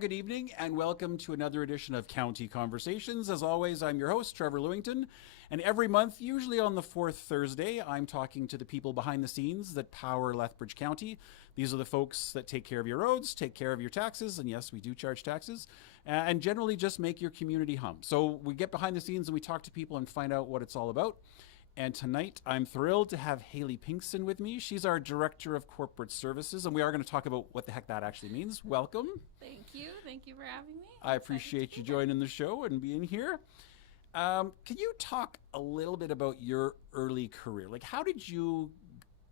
good evening, and welcome to another edition of County Conversations. As always, I'm your host, Trevor Lewington, and every month, usually on the fourth Thursday, I'm talking to the people behind the scenes that power Lethbridge County. These are the folks that take care of your roads, take care of your taxes, and yes, we do charge taxes, and generally just make your community hum. So we get behind the scenes and we talk to people and find out what it's all about. And tonight, I'm thrilled to have Hailey Pinksen with me. She's our Director of Corporate Services, and we are going to talk about what the heck that actually means. Welcome. Thank you. Thank you for having me. I appreciate you joining the show and being here. Can you talk a little bit about your early career? Like, how did you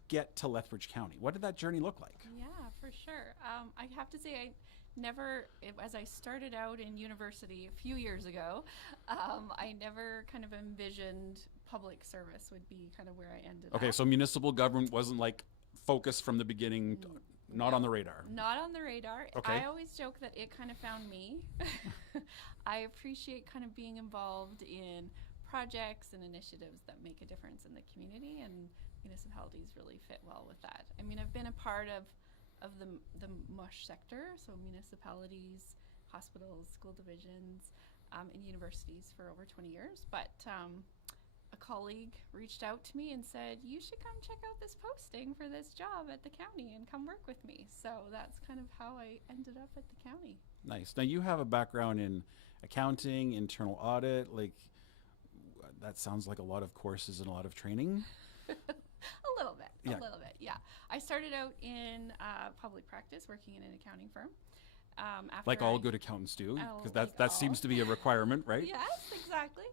get to Lethbridge County? What did that journey look like? Yeah, for sure. I have to say, as I started out in university a few years ago, I never kind of envisioned public service would be kind of where I ended up. Okay, so municipal government wasn't like focused from the beginning, not on the radar. Not on the radar. Okay. I always joke that it kind of found me. I appreciate kind of being involved in projects and initiatives that make a difference in the community, and municipalities really fit well with that. I mean, I've been a part of the MUSH sector, so municipalities, hospitals, school divisions, and universities for over 20 years, but a colleague reached out to me and said, you should come check out this posting for this job at the county and come work with me. So that's kind of how I ended up at the county. Nice. Now, you have a background in accounting, internal audit, like that sounds like a lot of courses and a lot of training. A little bit, yeah. I started out in public practice, working in an accounting firm. Like all good accountants do, because that seems to be a requirement, right? Yes, exactly.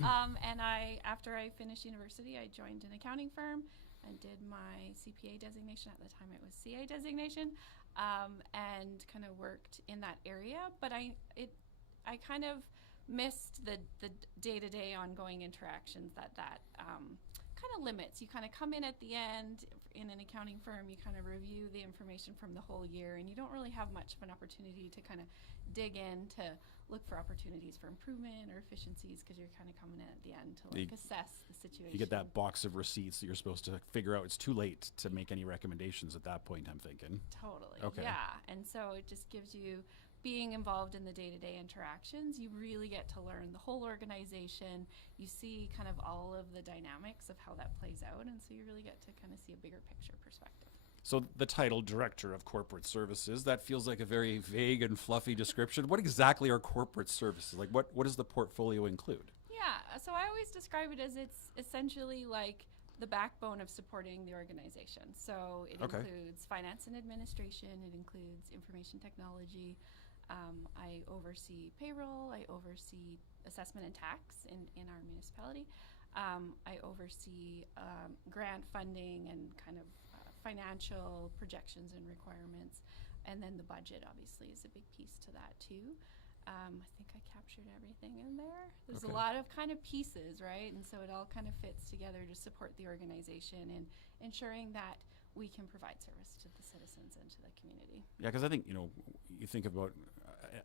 And after I finished university, I joined an accounting firm and did my CPA designation. At the time, it was CA designation, and kind of worked in that area. But I kind of missed the day-to-day ongoing interactions that kind of limits. You kind of come in at the end in an accounting firm, you kind of review the information from the whole year, and you don't really have much of an opportunity to kind of dig in to look for opportunities for improvement or efficiencies, because you're kind of coming in at the end to assess the situation. You get that box of receipts that you're supposed to figure out. It's too late to make any recommendations at that point, I'm thinking. Totally. Okay. Yeah. And so it just gives you, being involved in the day-to-day interactions, you really get to learn the whole organization. You see kind of all of the dynamics of how that plays out, and so you really get to kind of see a bigger picture perspective. So the title, Director of Corporate Services, that feels like a very vague and fluffy description. What exactly are corporate services? Like, what does the portfolio include? Yeah, so I always describe it as it's essentially like the backbone of supporting the organization. So it includes finance and administration, it includes information technology. I oversee payroll, I oversee assessment and tax in our municipality. I oversee grant funding and kind of financial projections and requirements. And then the budget obviously is a big piece to that too. I think I captured everything in there. There's a lot of kind of pieces, right? And so it all kind of fits together to support the organization and ensuring that we can provide service to the citizens and to the community. Yeah, because I think, you think about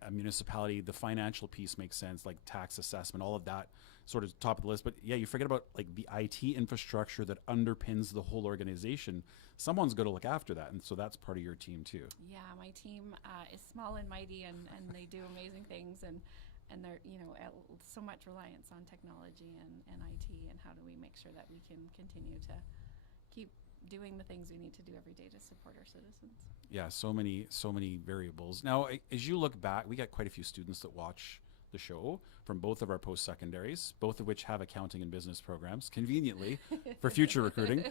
a municipality, the financial piece makes sense, like tax assessment, all of that sort of top of the list. But yeah, you forget about like the IT infrastructure that underpins the whole organization. Someone's got to look after that. And so that's part of your team too. Yeah, my team is small and mighty, and they do amazing things. And they're, so much reliance on technology and IT, and how do we make sure that we can continue to keep doing the things we need to do every day to support our citizens. Yeah, so many variables. Now, as you look back, we got quite a few students that watch the show from both of our post-secondaries, both of which have accounting and business programs, conveniently, for future recruiting.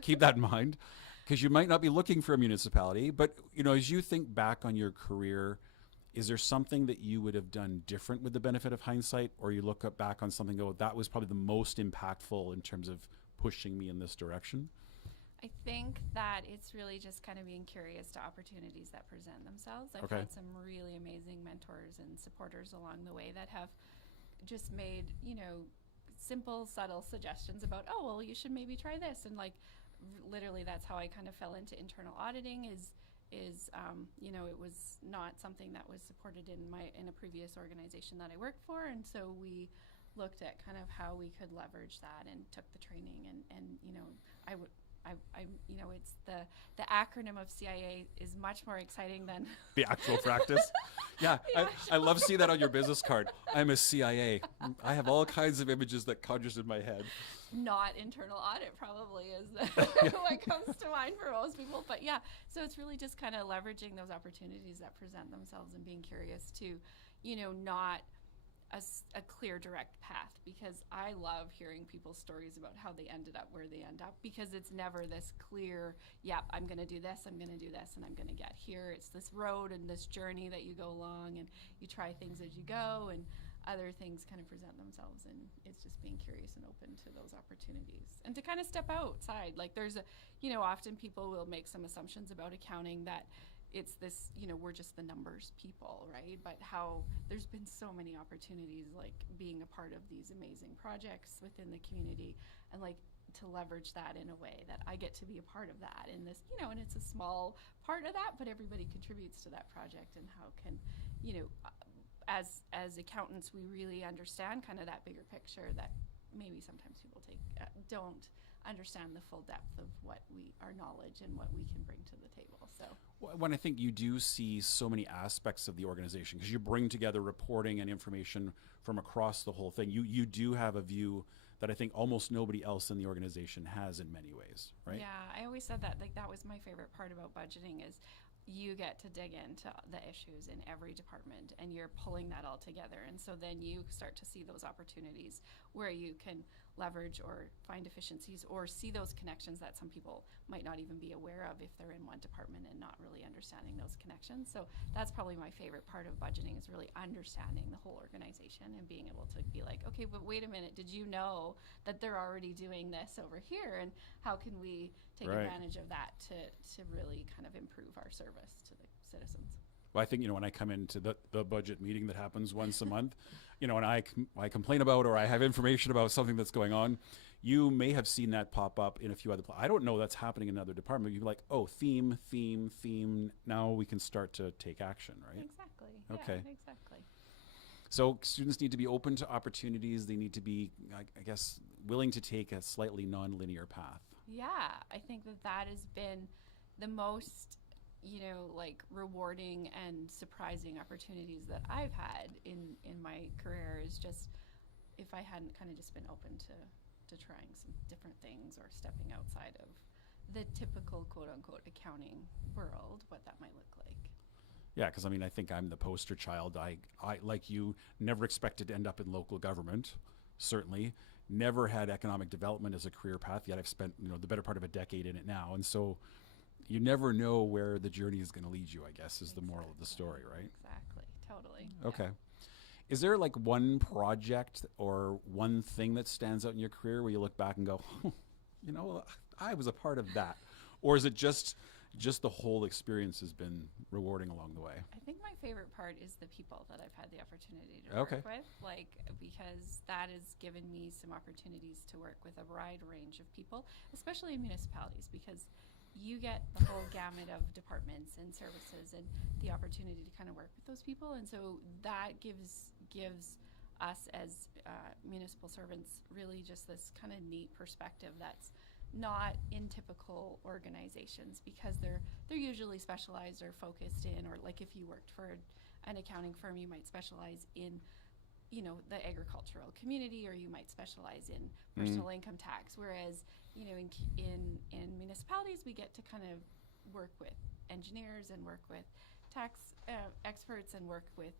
Keep that in mind, because you might not be looking for a municipality. But, as you think back on your career, is there something that you would have done different with the benefit of hindsight, or you look back on something and go, that was probably the most impactful in terms of pushing me in this direction? I think that it's really just kind of being curious to opportunities that present themselves. I've had some really amazing mentors and supporters along the way that have just made, simple, subtle suggestions about, oh, well, you should maybe try this. And literally that's how I kind of fell into internal auditing is it was not something that was supported in a previous organization that I worked for. And so we looked at kind of how we could leverage that and took the training and it's the acronym of CIA is much more exciting than the actual practice. Yeah, I love seeing that on your business card. I'm a CIA. I have all kinds of images that conjures in my head. Not internal audit probably is what comes to mind for most people. But yeah, so it's really just kind of leveraging those opportunities that present themselves and being curious to, not a clear direct path, because I love hearing people's stories about how they ended up where they end up, because it's never this clear, I'm going to do this, I'm going to do this, and I'm going to get here. It's this road and this journey that you go along, and you try things as you go, and other things kind of present themselves, and it's just being curious and open to those opportunities and to kind of step outside. Like there's often people will make some assumptions about accounting that it's this, we're just the numbers people, right? But how there's been so many opportunities, like being a part of these amazing projects within the community, and like to leverage that in a way that I get to be a part of that in this, and it's a small part of that, but everybody contributes to that project. And how can, as accountants, we really understand kind of that bigger picture that maybe sometimes people don't understand the full depth of what our knowledge and what we can bring to the table. So when I think you do see so many aspects of the organization, because you bring together reporting and information from across the whole thing, you do have a view that I think almost nobody else in the organization has in many ways, right? Yeah, I always said that, like, that was my favorite part about budgeting is you get to dig into the issues in every department, and you're pulling that all together. And so then you start to see those opportunities where you can leverage or find efficiencies or see those connections that some people might not even be aware of if they're in one department and not really understanding those connections. So that's probably my favorite part of budgeting, is really understanding the whole organization and being able to be like, okay, but wait a minute, did you know that they're already doing this over here, and how can we take advantage of that to really kind of improve our service to the citizens? Well, I think, when I come into the budget meeting that happens once a month, and I complain about, or I have information about something that's going on, you may have seen that pop up in a few other I don't know that's happening in another department. You'd be like, oh, theme. Now we can start to take action, right? Exactly. Okay. Yeah, exactly. So students need to be open to opportunities. They need to be, I guess, willing to take a slightly non-linear path. Yeah, I think that has been the most rewarding and surprising opportunities that I've had in my career, is just if I hadn't kind of just been open to trying some different things or stepping outside of the typical quote unquote accounting world, what that might look like. Yeah, because I think I'm the poster child. I like you, never expected to end up in local government, certainly. Never had economic development as a career path, yet I've spent the better part of a decade in it now. And so you never know where the journey is going to lead you, I guess, is the moral of the story, right? Exactly. Totally. Okay. Yeah. Is there like one project or one thing that stands out in your career where you look back and go, I was a part of that? Or is it just the whole experience has been rewarding along the way? I think my favorite part is the people that I've had the opportunity to work with, because that has given me some opportunities to work with a wide range of people, especially in municipalities, because you get the whole gamut of departments and services and the opportunity to kind of work with those people. And so that gives us as municipal servants really just this kind of neat perspective that's not in typical organizations, because they're usually specialized or focused in, or like if you worked for an accounting firm, you might specialize in the agricultural community, or you might specialize in personal income tax. Whereas, in municipalities, we get to kind of work with engineers and work with tax experts and work with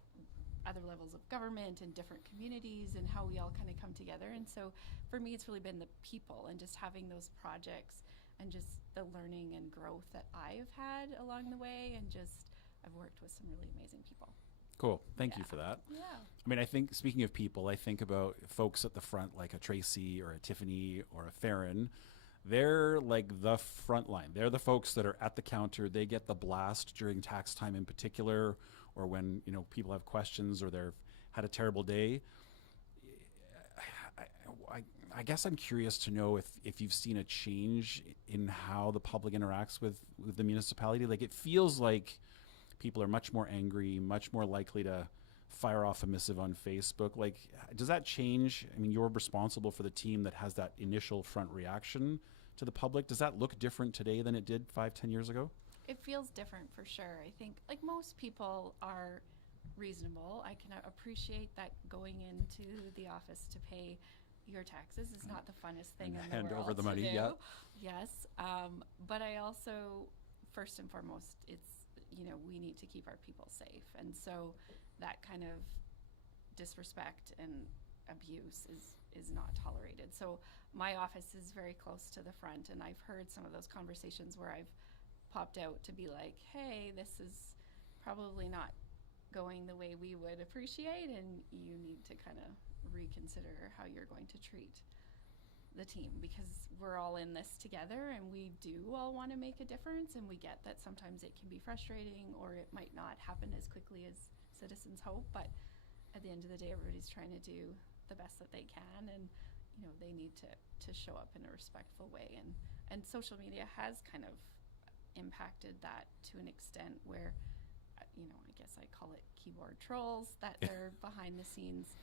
other levels of government and different communities, and how we all kind of come together. And so for me, it's really been the people and just having those projects and just the learning and growth that I've had along the way. And just, I've worked with some really amazing people. Cool. Thank you for that. Yeah. I think, speaking of people, I think about folks at the front, like a Tracy or a Tiffany or a Farron. They're like the front line. They're the folks that are at the counter. They get the blast during tax time in particular, or when people have questions or they've had a terrible day. I guess I'm curious to know if you've seen a change in how the public interacts with the municipality. Like, it feels like people are much more angry, much more likely to fire off a missive on Facebook. Like, does that change? You're responsible for the team that has that initial front reaction to the public? Does that look different today than it did 5-10 years ago? It feels different for sure. I think like most people are reasonable. I can appreciate that going into the office to pay your taxes is not the funnest thing in the hand world over the to money, do. yeah. Yes, but I also, first and foremost, it's, you know, we need to keep our people safe, and so that kind of disrespect and abuse is not tolerated. So my office is very close to the front, and I've heard some of those conversations where I've popped out to be like, hey, this is probably not going the way we would appreciate, and you need to kind of reconsider how you're going to treat the team, because we're all in this together and we do all want to make a difference, and we get that sometimes it can be frustrating or it might not happen as quickly as citizens hope, but at the end of the day everybody's trying to do the best that they can, and you know they need to show up in a respectful way, and social media has kind of impacted that to an extent where you know, I guess I call it keyboard trolls, that they're behind the scenes,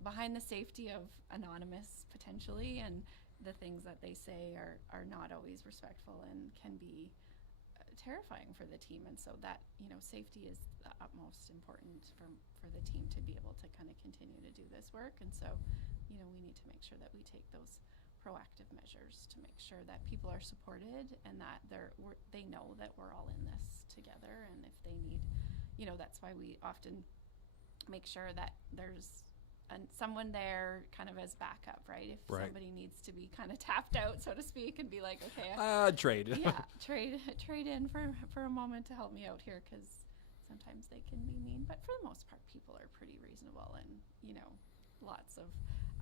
behind the safety of anonymous potentially, and the things that they say are not always respectful and can be terrifying for the team. And so that, you know, safety is the utmost important for the team to be able to kind of continue to do this work. And so, you know, we need to make sure that we take those proactive measures to make sure that people are supported and that they know that we're all in this together. And if they need, you know, that's why we often make sure that there's someone there kind of as backup, right? If somebody needs to be kind of tapped out, so to speak, and be like, okay, trade. Yeah, trade in for a moment to help me out here, because sometimes they can be mean, but for the most part, people are pretty reasonable, and you know, lots of.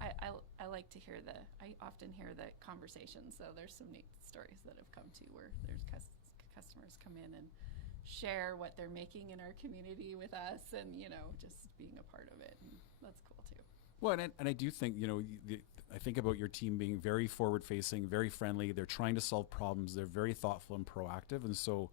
I like to hear I often hear the conversations, so there's some neat stories that have come to where there's customers come in and share what they're making in our community with us, and you know, just being a part of it, and that's cool too. Well, and I do think, you know, I think about your team being very forward-facing, very friendly. They're trying to solve problems. They're very thoughtful and proactive, and so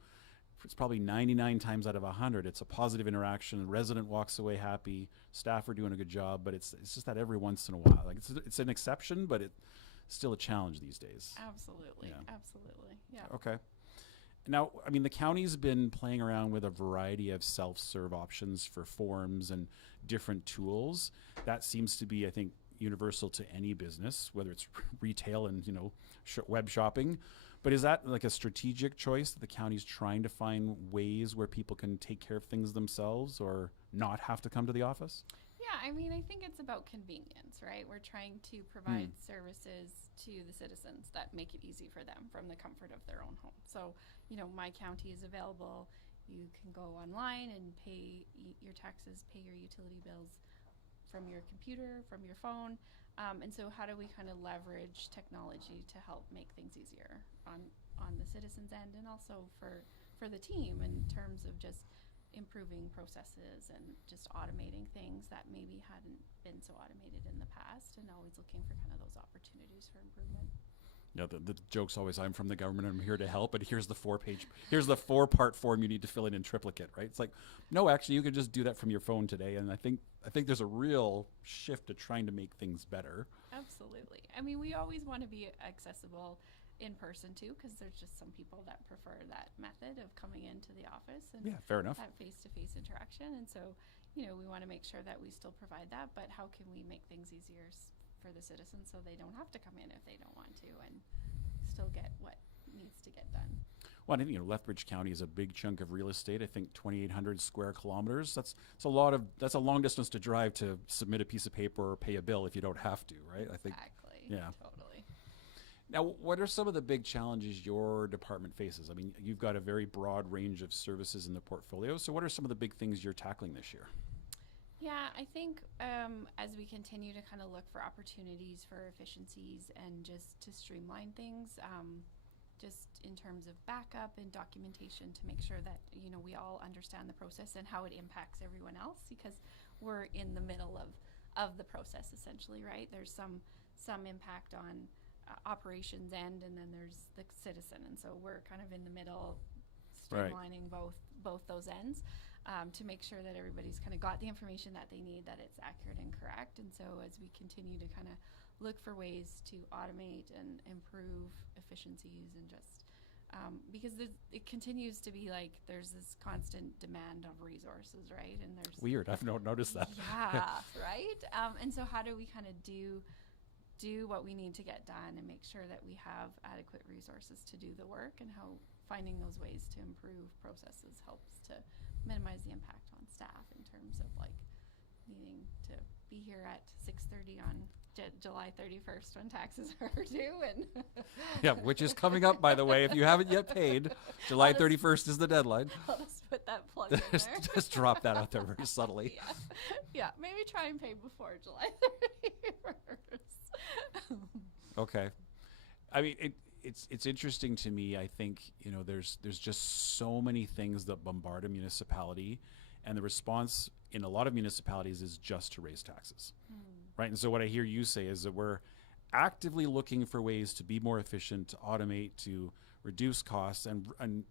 it's probably 99 times out of 100, it's a positive interaction. The resident walks away happy. Staff are doing a good job, but it's just that every once in a while, like it's an exception, but it's still a challenge these days. Absolutely, Yeah. Absolutely, yeah. Okay. Now, I mean, the county's been playing around with a variety of self-serve options for forms and different tools. That seems to be, I think, universal to any business, whether it's retail and, you know, web shopping. But is that like a strategic choice that the county's trying to find ways where people can take care of things themselves or not have to come to the office? Yeah, I mean, I think it's about convenience, right? We're trying to provide services to the citizens that make it easy for them from the comfort of their own home. So, you know, My County is available. You can go online and pay your taxes, pay your utility bills from your computer, from your phone. And so how do we kind of leverage technology to help make things easier on the citizens' end, and also for the team in terms of just improving processes and just automating things that maybe hadn't been so automated in the past, and always looking for kind of those opportunities for improvement. Yeah, the joke's always, I'm from the government, I'm here to help, but here's the 4-part form you need to fill in triplicate, right? It's like, no, actually, you could just do that from your phone today. And I think there's a real shift to trying to make things better. Absolutely. I mean, we always want to be accessible in person too, because there's just some people that prefer that method of coming into the office and fair enough. that face-to-face interaction. And so, you know, we want to make sure that we still provide that, but how can we make things easier for the citizens so they don't have to come in if they don't want to, and still get what needs to get done. Well, I think, you know, Lethbridge County is a big chunk of real estate. I think 2,800 square kilometers. That's a long distance to drive to submit a piece of paper or pay a bill if you don't have to, right? I think. Exactly. Yeah. Totally. Now, what are some of the big challenges your department faces? I mean, you've got a very broad range of services in the portfolio. So what are some of the big things you're tackling this year? Yeah, I think as we continue to kind of look for opportunities for efficiencies and just to streamline things, just in terms of backup and documentation, to make sure that, you know, we all understand the process and how it impacts everyone else, because we're in the middle of the process essentially, right? There's some impact on operations end, and then there's the citizen, and so we're kind of in the middle, streamlining both those ends. To make sure that everybody's kind of got the information that they need, that it's accurate and correct. And so as we continue to kind of look for ways to automate and improve efficiencies, and just because it continues to be like there's this constant demand of resources, right? And there's weird. I've not noticed that. Yeah, right. And so how do we kind of do what we need to get done and make sure that we have adequate resources to do the work, and how finding those ways to improve processes helps to minimize the impact on staff in terms of like needing to be here at 6:30 on July 31st when taxes are due, and Yeah, which is coming up, by the way. If you haven't yet paid, July 31st is the deadline. I'll just put that plug in there. Just drop that out there very subtly. Yeah, maybe try and pay before July 31st. Okay. I mean, it's interesting to me. I think, there's just so many things that bombard a municipality, and the response in a lot of municipalities is just to raise taxes. Right? And so what I hear you say is that we're actively looking for ways to be more efficient, to automate, to reduce costs, and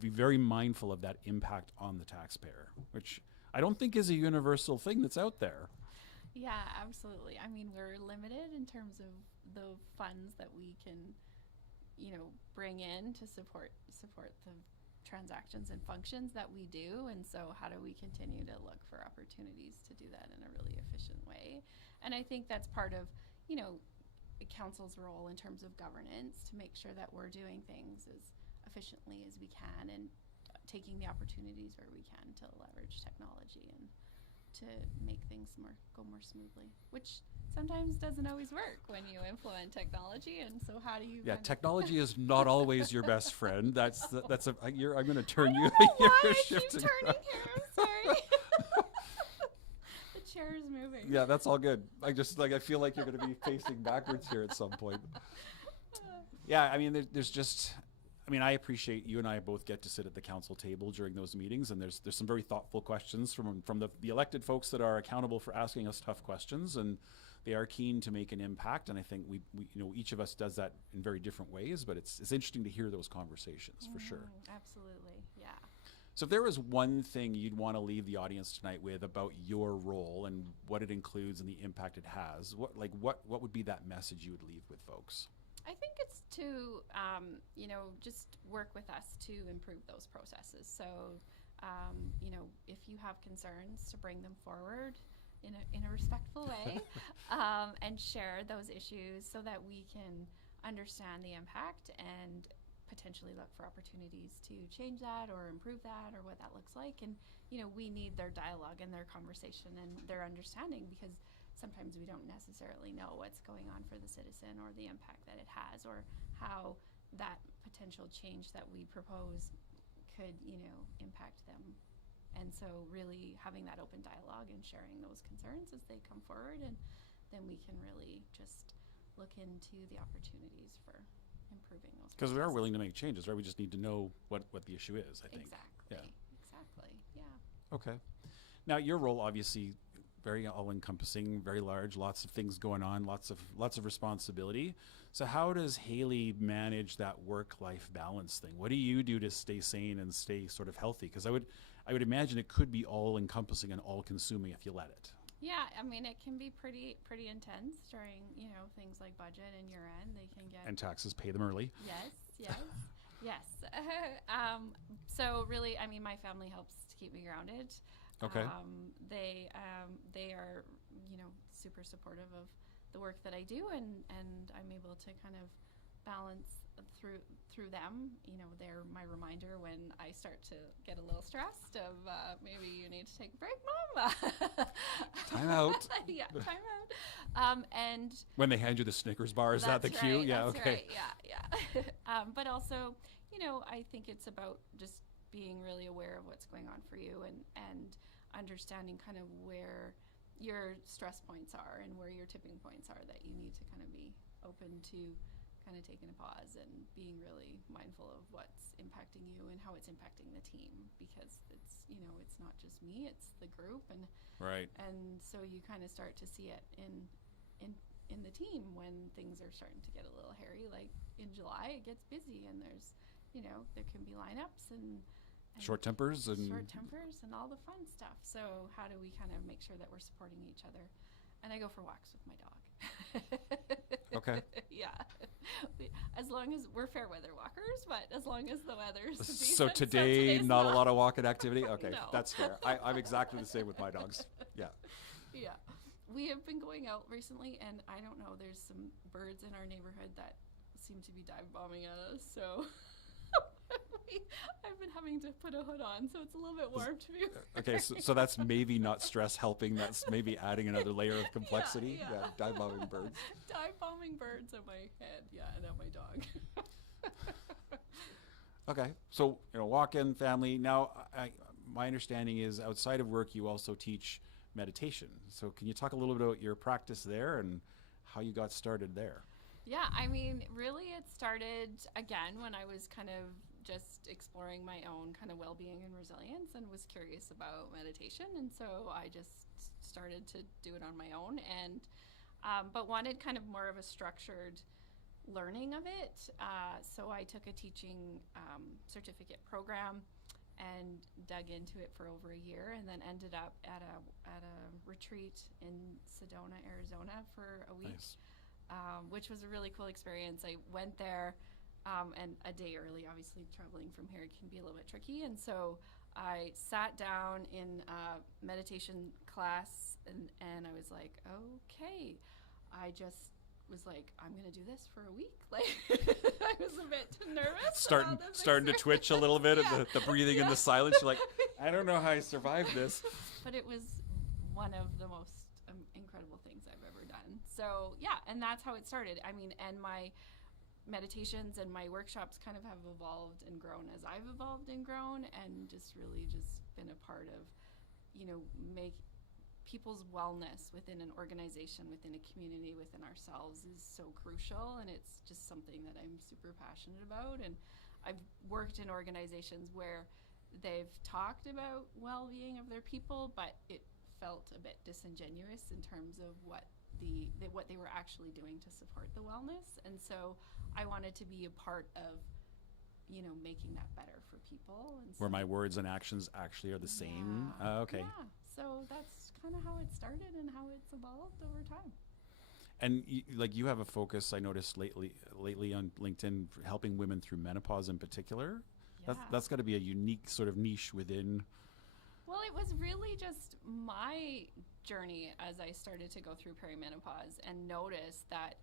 be very mindful of that impact on the taxpayer, which I don't think is a universal thing that's out there. Yeah, absolutely. I mean, we're limited in terms of the funds that we can, bring in to support the transactions and functions that we do. And so how do we continue to look for opportunities to do that in a really efficient way? And I think that's part of, the council's role in terms of governance, to make sure that we're doing things as efficiently as we can, and taking the opportunities where we can to leverage technology and to make things go more smoothly, which sometimes doesn't always work when you implement technology. And so how do you technology is not always your best friend. I'm going to turn you. Why I keep turning here, I'm sorry. The chair is moving. Yeah, that's all good. I feel like you're going to be facing backwards here at some point. Yeah, I mean, there's just, I appreciate you and I both get to sit at the council table during those meetings, and there's some very thoughtful questions from the elected folks that are accountable for asking us tough questions, and they are keen to make an impact. And I think we each of us does that in very different ways, but it's interesting to hear those conversations for sure. Absolutely, yeah. So if there was one thing you'd want to leave the audience tonight with about your role and what it includes and the impact it has, what would be that message you would leave with folks? I think it's to, just work with us to improve those processes. So, if you have concerns, to bring them forward in a respectful way, and share those issues so that we can understand the impact and potentially look for opportunities to change that or improve that, or what that looks like. And, we need their dialogue and their conversation and their understanding, because sometimes we don't necessarily know what's going on for the citizen, or the impact that it has, or how that potential change that we propose could, impact them. And so really having that open dialogue and sharing those concerns as they come forward, and then we can really just look into the opportunities for improving those. Because we are willing to make changes, right? We just need to know what the issue is, I think. Exactly. Yeah. Okay. Now, your role, obviously, very all-encompassing, very large, lots of things going on, lots of responsibility. So how does Hailey manage that work-life balance thing? What do you do to stay sane and stay sort of healthy? Because I would imagine it could be all-encompassing and all-consuming if you let it. Yeah, it can be pretty intense during, things like budget and year-end. They can get... And taxes, pay them early. Yes. So really, my family helps to keep me grounded. Okay. They are, super supportive of the work that I do, and I'm able to kind of balance through them. They're my reminder when I start to get a little stressed of maybe you need to take a break, Mom. Time out. Yeah, time out. And when they hand you the Snickers bar, is that the cue? Right, yeah, that's okay. Right. Yeah. But also, I think it's about just being really aware of what's going on for you, and understanding kind of where your stress points are and where your tipping points are, that you need to kind of be open to kind of taking a pause and being really mindful of what's impacting you and how it's impacting the team, because it's it's not just me, it's the group, and right. And so you kind of start to see it in the team when things are starting to get a little hairy. Like in July, it gets busy, and there's there can be lineups and short tempers and all the fun stuff. So how do we kind of make sure that we're supporting each other And I go for walks with my dog. Okay. Yeah. As long as we're fair weather walkers, but as long as the weather's So decent. today, Today's not a lot of walking activity? Okay, No. that's fair. I'm exactly the same with my dogs. Yeah. Yeah. We have been going out recently, and I don't know, there's some birds in our neighborhood that seem to be dive bombing at us, so I've been having to put a hood on, so it's a little bit warm to me. Okay, so that's maybe not stress helping. That's maybe adding another layer of complexity. Yeah. Dive bombing birds. Dive bombing birds at my head, and at my dog. Okay, so walk-in family. Now, my understanding is outside of work, you also teach meditation. So can you talk a little bit about your practice there and how you got started there? Yeah, I mean, really it started, again, when I was kind of just exploring my own kind of well-being and resilience and was curious about meditation. And so I just started to do it on my own, and but wanted kind of more of a structured learning of it. So I took a teaching certificate program and dug into it for over a year, and then ended up at a retreat in Sedona, Arizona for a week. Nice. Which was a really cool experience. I went there and a day early. Obviously, traveling from here can be a little bit tricky. And so I sat down in a meditation class, and I was like, okay. I just was like, I'm going to do this for a week. Like, I was a bit nervous. Starting to twitch a little bit Yeah. at the breathing and the silence. You're like, I don't know how I survived this. But it was one of the most incredible things I've ever done. So yeah, and that's how it started. I mean, and my meditations and my workshops kind of have evolved and grown as I've evolved and grown, and just really just been a part of, make people's wellness within an organization, within a community, within ourselves is so crucial, and it's just something that I'm super passionate about. And I've worked in organizations where they've talked about well-being of their people, but it felt a bit disingenuous in terms of what they were actually doing to support the wellness. And so I wanted to be a part of making that better for people. And Where my words and actions actually are the same. Okay. Yeah, so that's kind of how it started and how it's evolved over time. And you have a focus, I noticed lately on LinkedIn, for helping women through menopause in particular. Yeah. That's got to be a unique sort of niche within. Well, it was really just my journey as I started to go through perimenopause and noticed that,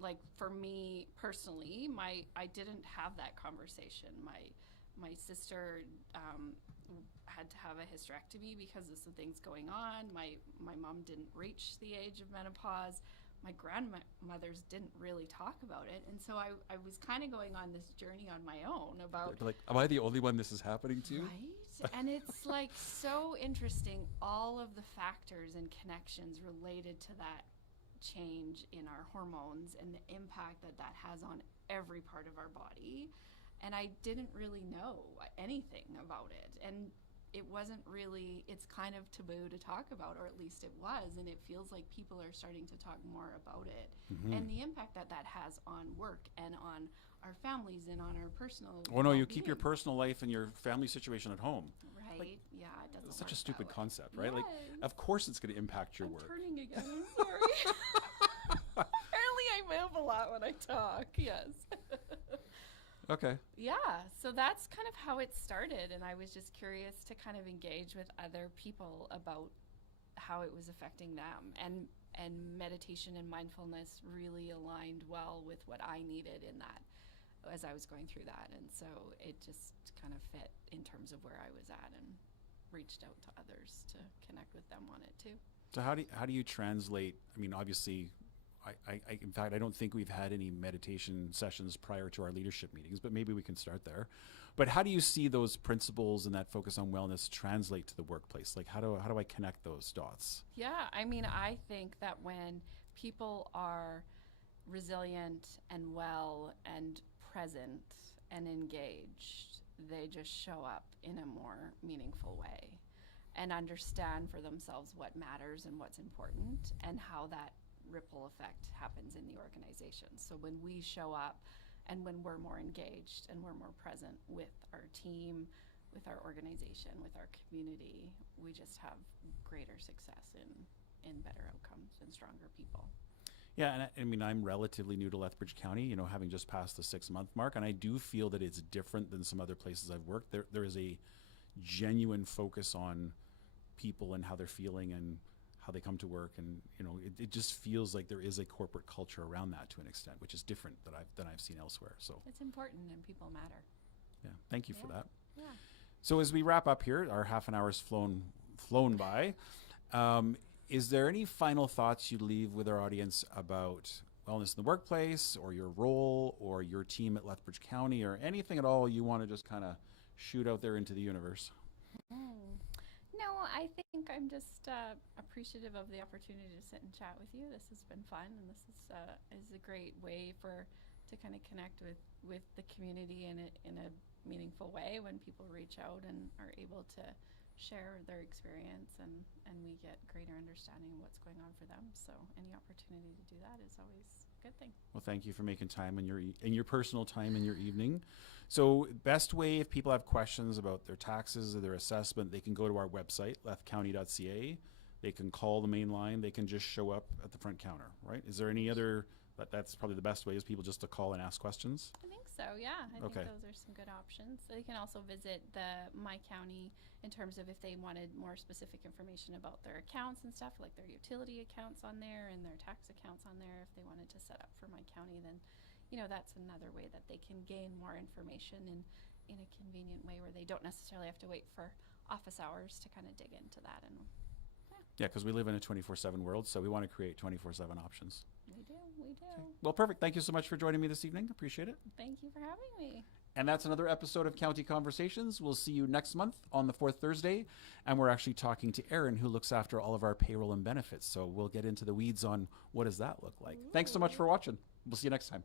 like for me personally, I didn't have that conversation. My sister had to have a hysterectomy because of some things going on. My mom didn't reach the age of menopause. My grandmothers didn't really talk about it. And so I was kind of going on this journey on my own about... Like, am I the only one this is happening to? Right? And it's like so interesting, all of the factors and connections related to that change in our hormones and the impact that has on every part of our body. And I didn't really know anything about it. And it wasn't really, it's kind of taboo to talk about, or at least it was, and it feels like people are starting to talk more about it. Mm-hmm. And the impact that has on work and on our families and on our personal no, you keep your personal life and your family situation at home. Right, yeah, it doesn't It's such a work stupid that way. concept, right? Yes. Like, of course it's going to impact your I'm work. turning again, I'm sorry. Apparently I move a lot when I talk, yes. Okay. Yeah, so that's kind of how it started, and I was just curious to kind of engage with other people about how it was affecting them, and meditation and mindfulness really aligned well with what I needed in that as I was going through that, and so it just kind of fit in terms of where I was at, and reached out to others to connect with them on it too. So how do you translate? I mean, obviously, in fact, I don't think we've had any meditation sessions prior to our leadership meetings, but maybe we can start there. But how do you see those principles and that focus on wellness translate to the workplace? Like, how do I connect those dots? Yeah, I mean, I think that when people are resilient and well and present and engaged, they just show up in a more meaningful way and understand for themselves what matters and what's important and how that ripple effect happens in the organization. So when we show up and when we're more engaged and we're more present with our team, with our organization, with our community, we just have greater success in in better outcomes and stronger people. Yeah, and I mean, I'm relatively new to Lethbridge County, you know, having just passed the 6-month mark, and I do feel that it's different than some other places I've worked. There is a genuine focus on people and how they're feeling and how they come to work, and you know, it just feels like there is a corporate culture around that to an extent, which is different than I've seen elsewhere. So it's important, and people matter. Yeah, thank you for that. Yeah. So as we wrap up here, our half an hour's flown by. Is there any final thoughts you'd leave with our audience about wellness in the workplace, or your role, or your team at Lethbridge County, or anything at all you want to just kind of shoot out there into the universe? No, I think I'm just appreciative of the opportunity to sit and chat with you. This has been fun, and this is a great way to kind of connect with the community in a meaningful way when people reach out and are able to share their experience, and we get greater understanding of what's going on for them. So any opportunity to do that is always a good thing. Well, thank you for making time in your personal time in your evening. So best way, if people have questions about their taxes or their assessment, they can go to our website, lethcounty.ca. They can call the main line. They can just show up at the front counter, right? Is there any other, that's probably the best way, is people just to call and ask questions? I think so, yeah. I think those are some good options. They can also visit the My County in terms of if they wanted more specific information about their accounts and stuff, like their utility accounts on there and their tax accounts on there. If they wanted to set up for My County, then, you know, that's another way that they can gain more information in a convenient way where they don't necessarily have to wait for office hours to kind of dig into that. And yeah, because we live in a 24/7 world, so we want to create 24/7 options. We do. Okay. Well, perfect. Thank you so much for joining me this evening. Appreciate it. Thank you for having me. And that's another episode of County Conversations. We'll see you next month on the 4th Thursday. And we're actually talking to Erin, who looks after all of our payroll and benefits. So we'll get into the weeds on what does that look like. Ooh. Thanks so much for watching. We'll see you next time.